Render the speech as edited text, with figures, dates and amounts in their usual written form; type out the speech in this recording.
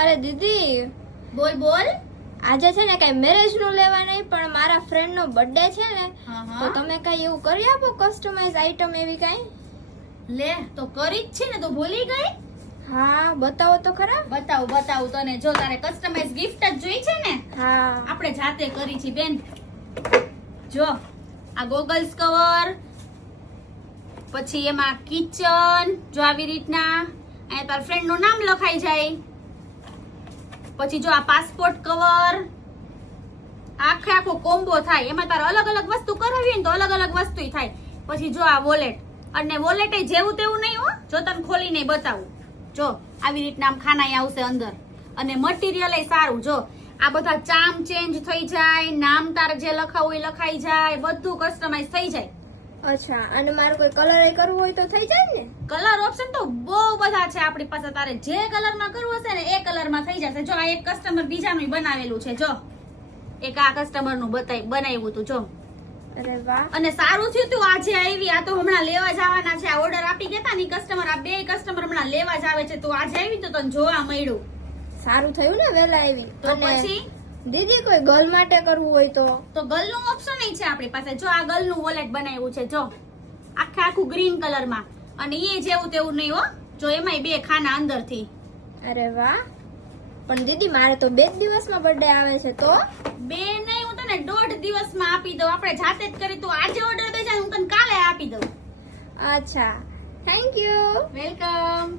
અરે દીદી, બોલ બોલ. આજે છે ને કઈ મેરેજ નું લેવા નહીં, પણ મારા ફ્રેન્ડ નો બર્થડે છે ને, હા, તો તમે કઈ એવું કરી આપો કસ્ટમાઇઝ આઈટમ એવી કઈ? લે તો કરી જ છે ને, તું ભૂલી ગઈ? હા, બતાવો તો ખરા. બતાવું તને. જો તારે કસ્ટમાઇઝ ગિફ્ટ જ જોઈ છે ને, હા. આપણે જાતે કરી છે બેન. જો આ ગોગલ્સ કવર, પછી એમાં કિચન, જો આવી રીતના અહીંયા તાર ફ્રેન્ડ નું નામ લખાઈ જાય. પછી જો આ પાસપોર્ટ કવર, આખો કોમ્બો થાય. એમાં તારે અલગ અલગ વસ્તુ કરાવી હોય ને તો અલગ અલગ વસ્તુ થાય. પછી જો આ વોલેટ, અને વોલેટ જેવું તેવું નહીં હો, જો તને ખોલીને બતાવું. જો આવી રીતના આમ ખાનાઈ આવશે અંદર, અને મટીરિયલ સારું. જો આ બધા ચામ ચેન્જ થઈ જાય, નામ તારે જે લખાવું એ લખાઈ જાય, બધું કસ્ટમાઇઝ થઈ જાય. અચ્છા, અને મારે કોઈ કલર કરવું હોય તો થઈ જાય ને? કલર ઓપ્શન તો બહુ બધા છે આપણી પાસે. તારે જે કલરમાં કરવું હશે ને એ કલરમાં થઈ જશે. જો આ એક કસ્ટમર બીજાનું બનાવેલું છે. જો એક આ કસ્ટમર નું બનાવ્યું હતું. જો અરે વાહ. અને સારું થયું તું આજે આવી. આ તો હમણાં લેવા જવાના છે. આ ઓર્ડર આપી ગયા ની કસ્ટમર, આ બે કસ્ટમર હમણાં લેવા જ આવે છે. તો આજે આવી તો તને જોવા મળ્યું. સારું થયું ને વેલા આવી. તો પછી દીદી કોઈ ગર્લ માટે કરવું હોય તો ગર્લ નું ઓપ્શન છે આપણી પાસે. જો આ ગર્લ નું વોલેટ બનાવ્યું છે. જો આખું ગ્રીન કલર માં, અને એ જેવું તેવું નહીં હો. જો એમાંય બે ખાના અંદર થી. અરે વાહ. પણ દીદી મારે તો 2 દિવસમાં બર્થડે આવે છે. તો બે નહીં, હું તને 1.5 દિવસમાં આપી દઉં. આપણે જાતે જ કરી. તું આજે ઓર્ડર દઈ જાય, હું તને કાલે આપી દઉં. અચ્છા, થેન્ક યુ. વેલકમ.